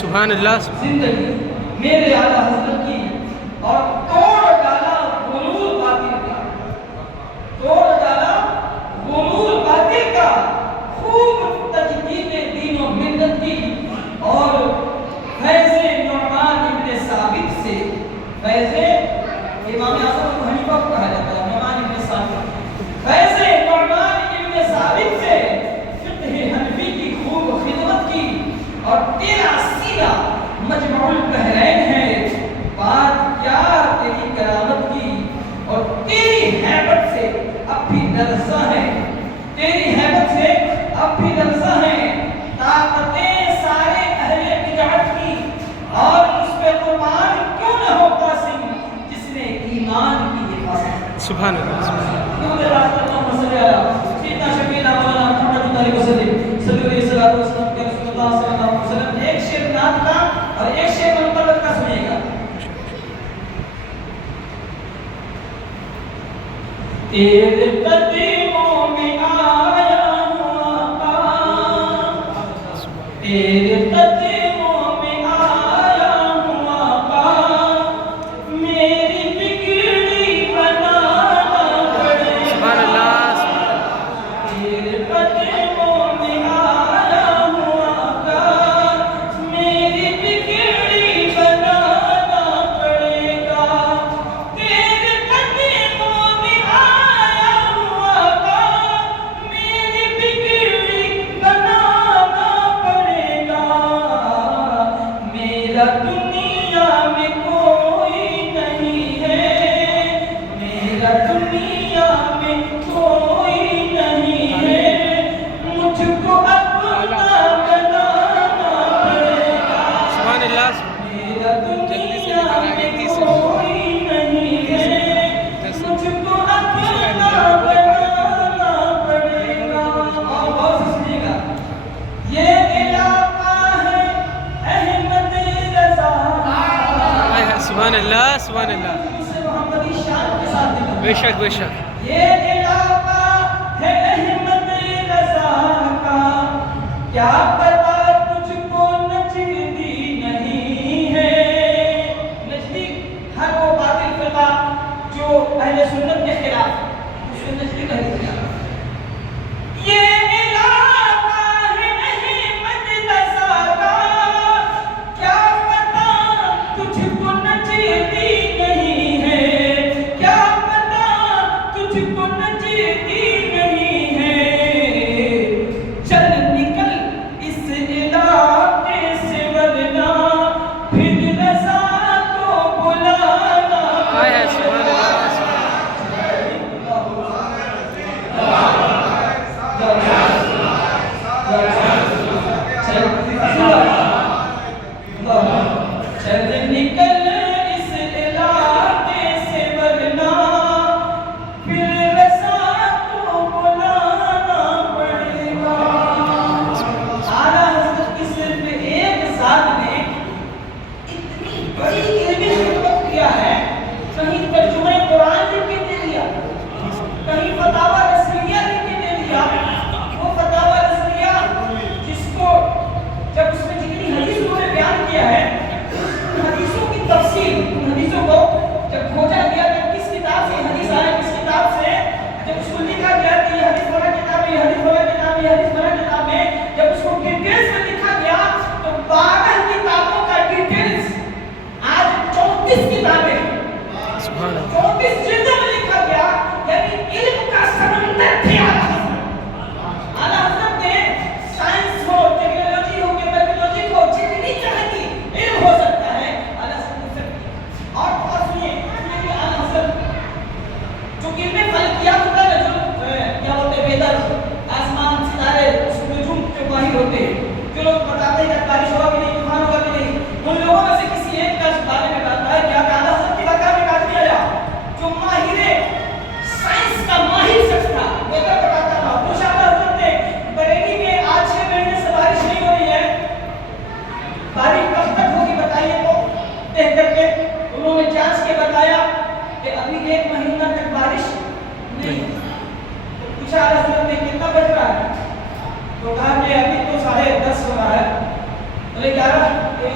سبحان اللہ زندگی میرے اعلیٰ حضرت کی اور توڑ ڈالا غرور باطل کا، توڑ ڈالا غرور باطل کا، خوب تجدید دین و ملت کی اور فیض نعمان ابن ثابت سے، فیض امام اعظم ابو حنیفہ کو کہا جاتا ہے نعمان ابن ثابت، فیض نعمان ابن ثابت سے فقہ حنفی کی خوب خدمت کی اور تیرا سیدھا مجمع البحرین ہے، بات کیا تیری کرامت کی اور تیری حیبت سے اب بھی لرزاں ہے، تیری حیبت سے اب بھی لرزاں ہے، طاقتیں سارے اہل بدعت کی اور اس پہ قربان کیوں نہ ہو قاسم جس نے ایمان کی حفاظت۔ سبحان اللہ نور راست اللہ صلی اللہ سیدنا شفیع مولانا محمد علیہ وسلم صلی اللہ علیہ وسلم کے رسول اللہ صلی اللہ علیہ وسلم، ایک شعر نعت کا اور ایک شعر منقبت کا سنیے گا۔ تیرے قدموں میں آیا ہوں آقا، تیرے قدموں میں آیا ہوں آقا، میری بگڑی بنانا پڑے گا، تیرے قدموں میں آیا ہوں آقا، میری بگڑی بنانا پڑے گا، تیرے قدموں میرا دنیا میں کوئی نہیں ہے مجھ کو اپنا بنانا پڑے گا سبحان اللہ میرا دنیا میں کوئی نہیں ہے مجھ کو اپنا بنانا پڑے گا اور غور سے سنیے گا یہ علاقہ ہے احمد رضا سبحان اللہ سبحان اللہ محمدی شان کے ساتھ نکل بے شک بے شک یہ علاقہ ہے احمد رضا کا کیا پتا تجھ کو نجدی نہیں ہے نجدی ہر وہ باطل فرقہ جو اہل سنت کے خلاف اس کو نجدی کہہ دیا یہ علاقہ ہے احمد رضا کا کیا پتا تجھ کو نجدی نہیں ہے کیا پتا تجھ کو نجدی نہیں ہے چل نکل اس علاقے سے ورنہ پھر رضا کو بلانا آیا سبحان اللہ چل نکل اس علاقے سے ورنہ پھر رضا کو بلانا پڑے گا اعلیٰ حضرت کی صرف ایک ذات نے اتنی بڑی علمی خدمت کیا ہے کہیں ترجمہ قرآن لکھ کے دے دیا کہیں فتاوی رسمیہ لکھ کے دے دیا وہ فتاوی رسمیہ جس کو جب اس میں جتنی حدیث انہوں نے بیان کیا ہے ان حدیثوں کی تفصیل ان حدیثوں کو جب کھوجا گیا کہ کس کتاب سے حدیث آیا کس کتاب سے جب اس کو لکھا گیا کہ یہ حدیث والا کتاب ہے یہ حدیث والا کتاب ہے یہ حدیث والا کتاب ہے جب اس کو ڈیٹیلز میں لکھا گیا تو 12 کتابوں کا ڈیٹیلز آج 34 کتابیں سبحان اللہ 34 جلدوں میں لکھا گیا یعنی علم کا سمندر تھے اعلیٰ حضرت نے سائنس ہو ٹیکنالوجی ہو کیمیکالوجی ہو جتنی طرح کی علم ہو سکتا ہے اعلیٰ حضرت نے سب کیا اور بہت سنیے کہ اعلیٰ حضرت جو کہ علم فلکیات ہوتا ہے جو کیا بولتے ہیں ویدر آسمان ستارے نجوم جو ماہر ہوتے ہیں جو لوگ بتاتے ہیں کہ بارش ہوگا کہ نہیں طوفان ہوگا کہ نہیں ان لوگوں میں سے کسی ایک کا اس بارے میں بتاتا ہے کہ اعلیٰ حضرت کی واقعہ میں کاٹ دیا جا جو ماہر سائنس کا ماہر شخص تھا ویدر بتاتا تھا پوچھا اعلیٰ حضرت نے بریلی میں آج 6 مہینے سے بارش نہیں ہو رہی ہے بارش کب تک ہوگی بتائیے تو دیکھ کر کے انہوں نے جانچ کے بتایا کہ ابھی 1 مہینہ تک بارش نہیں تو پوچھا اعلیٰ حضرت نے کتنا بج رہا ہے تو کہا کہ ابھی تو 10:30 ہو رہا ہے بولے 11 بجے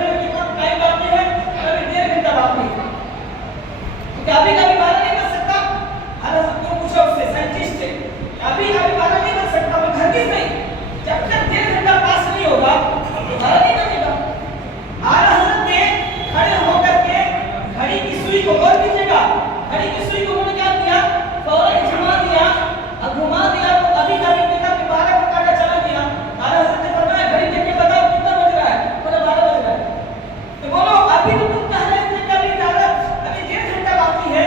میں کتنا ٹائم باقی ہے ابھی 1.5 گھنٹہ باقی ہے تو کیا ابھی کبھی 12 نہیں بج سکتا اعلیٰ حضرت کو پوچھا اس سے سائنٹسٹ سے ابھی 12 نہیں بج سکتا وہ ہرگز نہیں جب تک 1.5 گھنٹہ پاس نہیں ہوگا تو 12 نہیں بجے گا اعلیٰ حضرت نے کھڑے ہو کر کے گھڑی کی سوئی کو غور کیجیے گا گھڑی کی سوئی کو انہوں نے کیا کیا فوراً جھما دیا اور گھما دیا تو ابھی کبھی دیکھا کہ 12 کا کاٹا چلا گیا اعلیٰ حضرت نے فرمایا گھڑی دیکھ کے بتاؤ کتنا بج رہا ہے بولے 12 بج رہا ہے تو بولو ابھی تو تم کہہ رہے تھے کہ ابھی 1.5 گھنٹہ باقی ہے